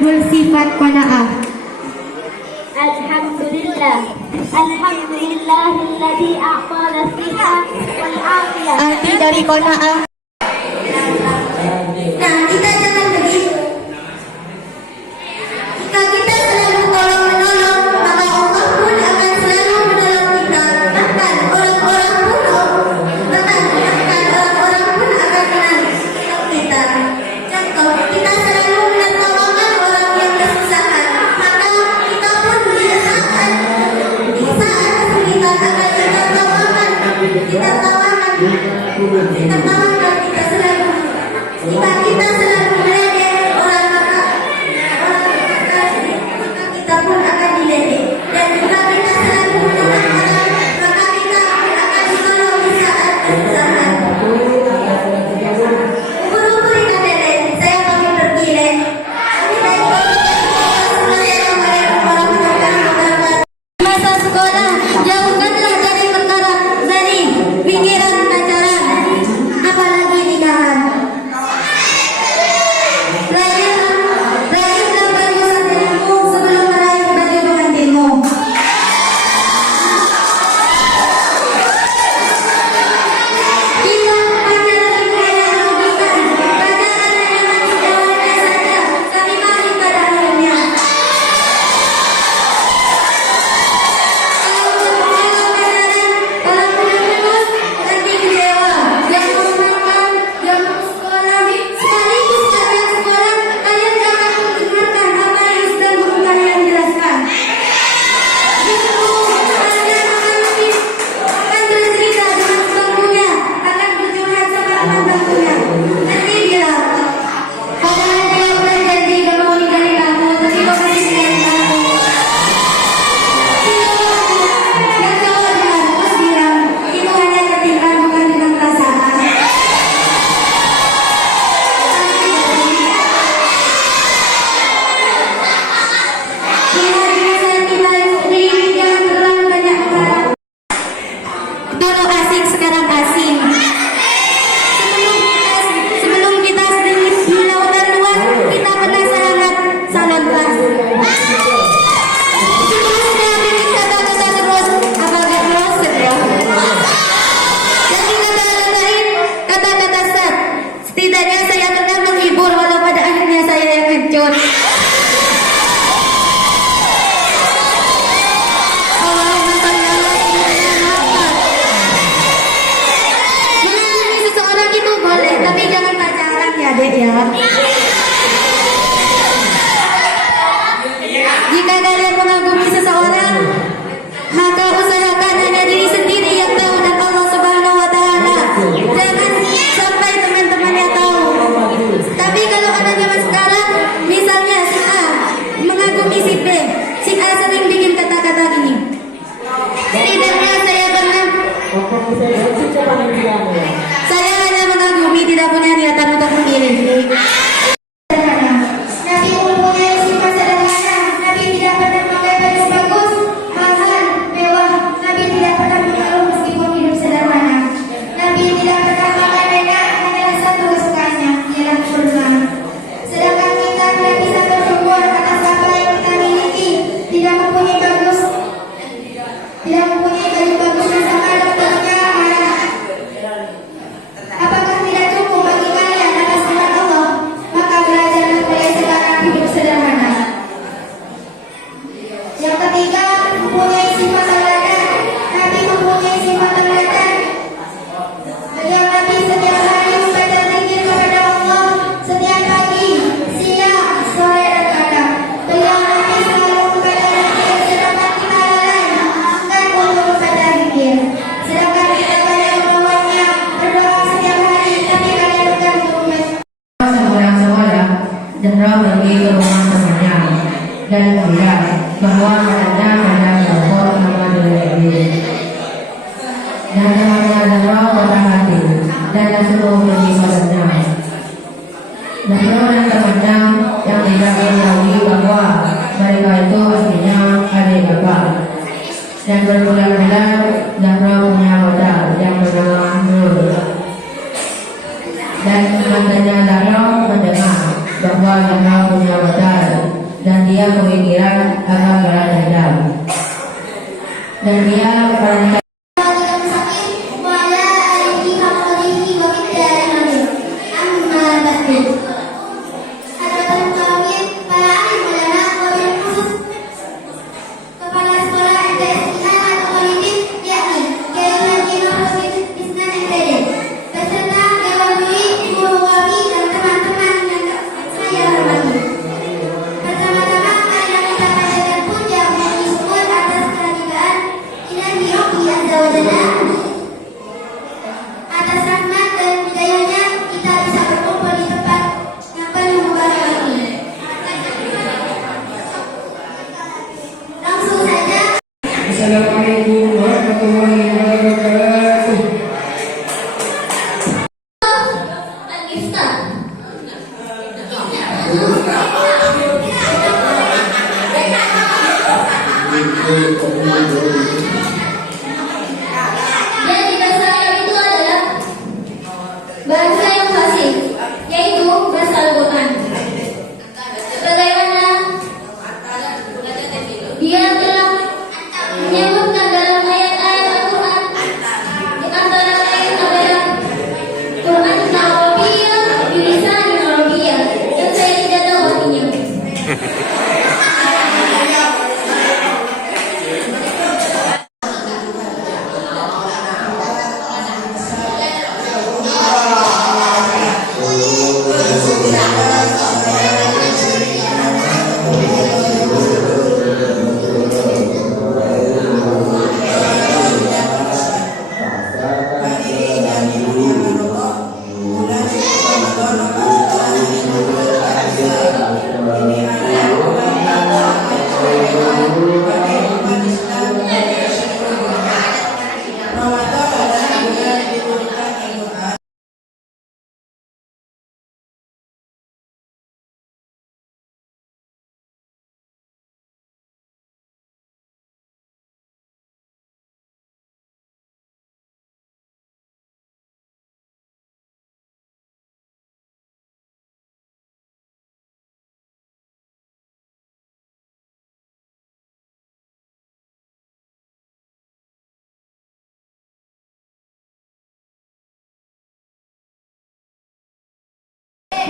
timbul sifat qanaah. Alhamdulillah. Alhamdulillahilladzi a'tana siha wal afiyah. Arti dari qanaah. Nah, kita jangan begitu. Jika kita selalu tolong menolong, maka Allah pun akan selalu menolong kita. Bahkan orang-orang pun akan menolong kita. Contoh, kita selalu menolong orang yang kesusahan, maka kita pun di saat kesulitan akan kita tawarkan, kita selalu kita selalu meledek orang, maka kita pun akan diledek. Dan jika kita selalu menolong orang, maka kita pun akan ditolong di saat kesusahan. Guru-guru kadere, saya pamit pergi deh. Assalamualaikum warahmatullahi wabarakatuh. Masa sekolah, jauhkanlah dari perkara zalim, pikiran pacaran, apalagi nikahan. Raihlah bagusan ilmu sebelum meraih baju pengantinmu. Jika pacaran itu hanya merugikan, pacaran hanya manusiawinya saja, kami balik pada akhirnya. Kalau sudah lulus, nanti kecewa. Yang mau makan, yang mau sekolah, sekaligus kalian sekolah, kalian jangan mendengarkan apa yang sedang guru kalian jelaskan. Justru kalian akan bercerita dengan bangkunya, akan bercurhat sama anak bangkunya. Nanti bilang, padahal dia udah janji gak mau nikahin kamu, tapi kok masih nikahin kamu. Yang cowok dengan terus bilang, itu hanya ketinggalan bukan dengan perasaan. Dulu asing, sekarang asing. Sebelum kita sedikit di lautan luas, kita pernah sangat salon kelas. Kita sudah bikin kata-kata terus, apakah closet ya? Dan dikata-katain kata-kata set. Setidaknya saya pernah menghibur, walau pada akhirnya saya yang hancur. Allahumma shalli ala sayyidina Muhammad. Mengagumi seseorang itu boleh, tapi jangan pacaran ya dek ya. Jika kalian mengagumi seseorang, maka usahakan hanya diri sendiri yang tahu dan Allah Subhanahu wa Ta'ala. Jangan sampai teman-temannya tahu. Tapi kalau anak zaman sekarang, misalnya si A mengagumi si B, si A sering bikin kata-kata gini. Setidaknya saya hanya mengagumi, tidak punya niatan untuk memilih. Nabi mempunyai sifat sederhana. Nabi tidak pernah pakai baju bagus, mahal, mewah. Nabi tidak pernah mengeluh meskipun hidup sederhana. Nabi tidak pernah pakai minyak, hanya satu kesukaannya, ialah surga. Sedangkan kita tidak bisa bersyukur atas apa yang kita miliki. Tidak mempunyai baju bagus yang sama dokternya marah. Apakah tidak cukup bagi kalian atas nikmat Allah? Maka belajarlah mulai sekarang hidup sederhana. Yang ketiga, mempunyai sifat teladan. Nabi mempunyai sifat teladan. Beliau Nabi setiap hari membaca zikir kepada Allah, setiap pagi, siang, sore dan malam. Beliau Nabi selalu membaca zikir, sedangkan kita lalai enggan untuk membaca zikir. Sedangkan kita banyak membawaannya, berdoa setiap hari, tapi kalian enggan untuk membaca. Seorang jenderal pergi ke rumah temannya dan melihat bahwa adanya ada telepon nama Dewi. Dan temannya jenderal patah hati dan disuruh pergi padanya. Jenderal dan temannya yang tidak mengetahui bahwa mereka itu aslinya adik kakak. Dan berbulan-bulan jenderal punya modal yang bernama Nur. Dan temannya jenderal mendengar bahwa jenderal punya modal dan dia menikah. وعلى آله وصحبه وبالدار العظيم. أما بعد. Hadirin sekalian, para alim ulama, wabil khusus Kepala Sekolah MTSIA atau Komitin, yakni Kiai Haji Nurul Isnan MTD, beserta Dewan Juri, Guru Wabi, dan teman-teman yang saya hormati. Pertama-tama, saya minta panjatkan puja puji syukur atas kehadiran Ilahi Rabbi Azza wa Jalla. Atas rahmat dan hidayahnya kita bisa berkumpul di tempat yang penuh mubarak ini. Langsung saja. Assalamualaikum warahmatullahi wabarakatuh. Al-Iftar. Jadi bahasa Arab itu adalah bahasa yang fasih, yaitu bahasa Al-Quran. Sebagaimana dia telah menyebutkan dalam ayat-ayat Al-Quran, di antara lain adalah Quran Arabiyah, bilisan Arabiyah, yang saya tidak tahu artinya.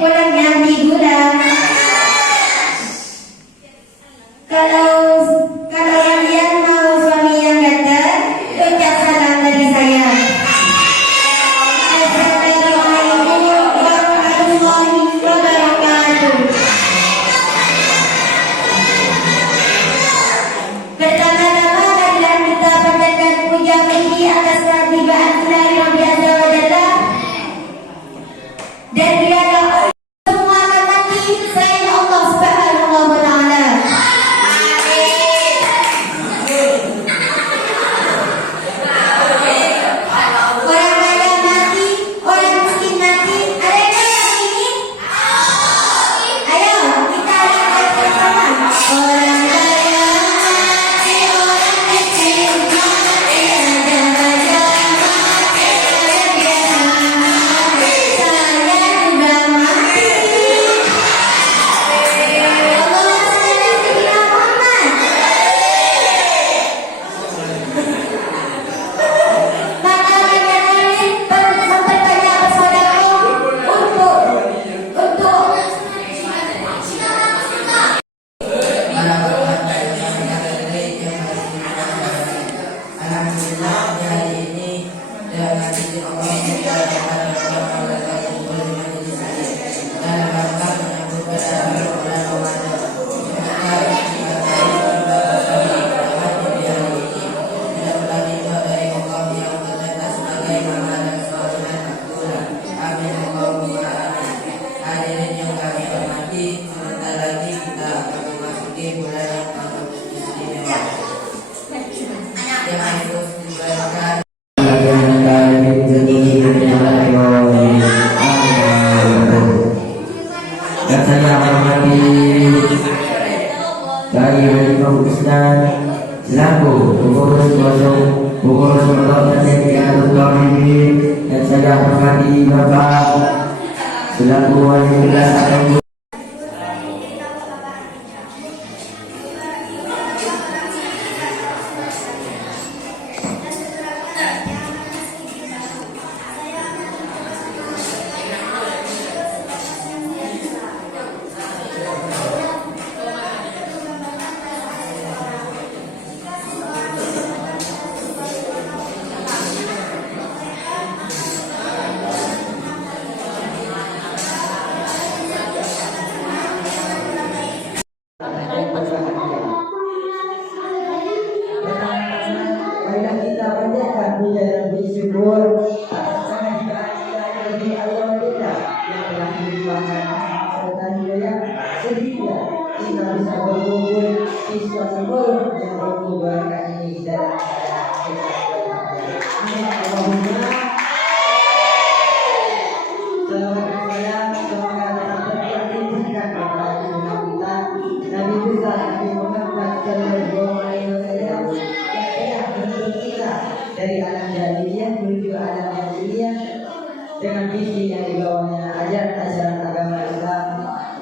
Pulangnya di gudang. Kalau kalian mau suami yang ganteng, ucap salam dari saya. Assalamualaikum warahmatullahi wabarakatuh. Pertama-tama marilah kita panjatkan puja-puji atas kehadiran Ilahi Rabbi Azza wa Jalla. Dan tiada semua akan mati selain Allah Subhanahu wa Ta'ala. Orang kaya mati, orang miskin mati. Ada yang ini? Ayo kita lihat bersama. Orang kaya mati, orang miskin mati. Ada yang mati, orang biasa mati. Saya juga mati. Allah Sayyidina Muhammad. Maka kalian memperbanyak bersedekah untuk Alhamdulillah hari ini dengan izin Allah dalam rangka menyambut kedatangan bulan Ramadan. Mudah-mudahan itu dari Allah yang ternyata sebagai amal dan kewajiban Al-Quran. Amin Allahumma amin. Hadirin yang kami hormati, sebentar lagi kita akan memasuki bulan yang paling istimewa. Yang harus dibayangkan dan saya hormati dari Haji Isnan selaku pengurus pondok pesantren Al-Qadim, dan saya hormati Bapak selaku wali kelas atau kita bisa berkumpul di suatu forum yang berkumpulkan ini dalam keadaan kita. Amin. Allahumma semoga dapat terkontribusikan kepada umat kita Nabi besar Nabi Muhammad Sallallahu Alaihi Wasallam yang telah menuntut kita dari alam jahiliyah menuju alam jahiliyah dengan visi yang dibawanya ajaran agama Islam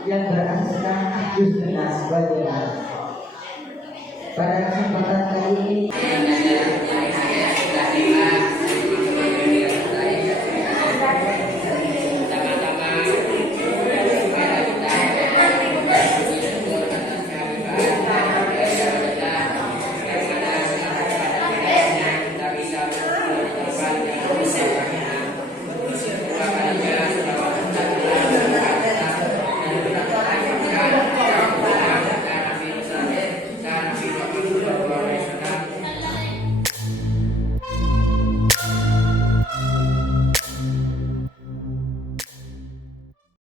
yang berasaskan Sunnah wal Jamaah. Pada kesempatan kali ini